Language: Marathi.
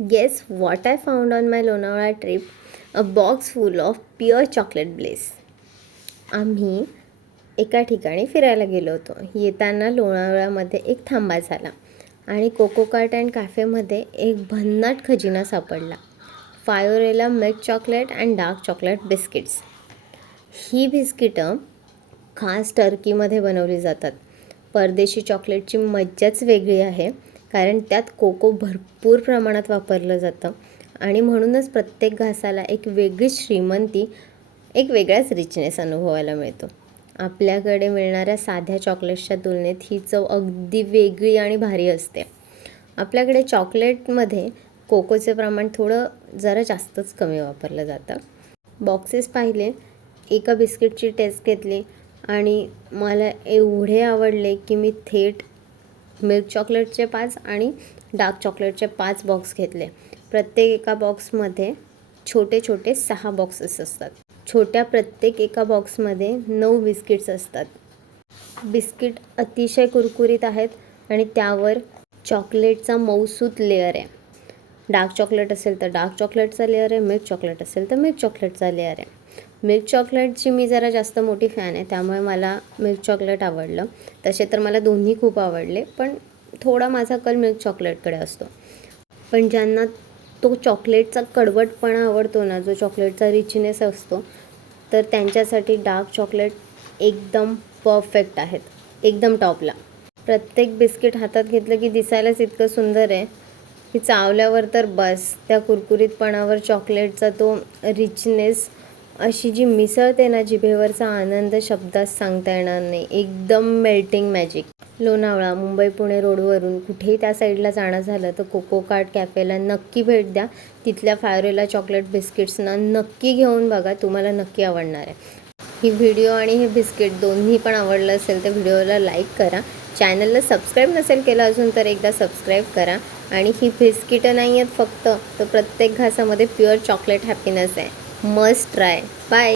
Guess what I found on my Lonavala trip? A box full of pure chocolate bliss. आम्ही एका ठिकाणी फिरायला गेलो होतो. येताना लोणावळ्यामध्ये एक थांबा झाला आणि कोको कार्ट अँड कॅफेमध्ये एक भन्नाट खजिना सापडला. Fiorella milk chocolate and dark chocolate biscuits. ही बिस्किटं खास टर्कीमध्ये बनवली जातात. परदेशी चॉकलेटची मज्जाच वेगळी आहे, कारण त्यात कोको भरपूर प्रमाणात वापरलं जातं आणि म्हणूनच प्रत्येक घासाला एक वेगळीच श्रीमंती, एक वेगळाच रिचनेस अनुभवायला मिळतो. आपल्याकडे मिळणाऱ्या साध्या चॉकलेट्सच्या तुलनेत ही चव अगदी वेगळी आणि भारी असते. आपल्याकडे चॉकलेटमध्ये कोकोचे प्रमाण थोडं जरा जास्तच कमी वापरलं जातं. बॉक्सेस पाहिले, एका बिस्किटची टेस्ट घेतली आणि मला एवढे आवडले की मी थेट मिल्क चॉकलेटचे 5 आणि डार्क चॉकलेटचे 5 बॉक्स घेतले. प्रत्येक एका बॉक्समध्ये छोटे छोटे 6 बॉक्सेस असतात. प्रत्येक एका बॉक्समध्ये 9 बिस्किट्स असतात. बिस्किट अतिशय कुरकुरीत आहेत आणि त्यावर चॉकलेटचा मऊसूत लेअर आहे. डार्क चॉकलेट असेल तर डार्क चॉकलेटचा लेअर आहे, मिल्क चॉकलेट असेल तर मिल्क चॉकलेटचा लेअर आहे. मिल्क चॉकलेटची मी जरा जास्त मोठी फॅन आहे, त्यामुळे मला मिल्क चॉकलेट आवडलं. तसे तर मला दोन्ही खूप आवडले, पण थोडा माझा कल मिल्क चॉकलेटकडे असतो. पण ज्यांना तो चॉकलेटचा कडवटपणा आवडतो ना, जो चॉकलेटचा रिचनेस असतो, तर त्यांच्यासाठी डार्क चॉकलेट एकदम परफेक्ट आहेत, एकदम टॉपला. प्रत्येक बिस्किट हातात घेतलं की दिसायलाच इतकं सुंदर आहे की चावल्यावर तर बस, त्या कुरकुरीतपणावर चॉकलेटचा तो रिचनेस अशी जी मिसळते ना जिभेवरचा आनंद शब्दात सांगता येणार नाही. एकदम मेल्टिंग मॅजिक. लोणावळा, मुंबई पुणे रोडवरून कुठेही त्या साईडला जाणं झालं तर कोको कार्ट कॅफेला नक्की भेट द्या. तिथल्या फायोरेला चॉकलेट बिस्किट्सना नक्की घेऊन बघा, तुम्हाला नक्की आवडणार आहे. ही व्हिडिओ आणि हे बिस्किट दोन्ही पण आवडलं असेल तर व्हिडिओला लाईक करा. चॅनलला सबस्क्राईब नसेल केलं अजून तर एकदा सबस्क्राईब करा. आणि ही बिस्किटं नाही आहेत फक्त, तर प्रत्येक घासामध्ये प्युअर चॉकलेट हॅपीनेस आहे. Must try. बाय.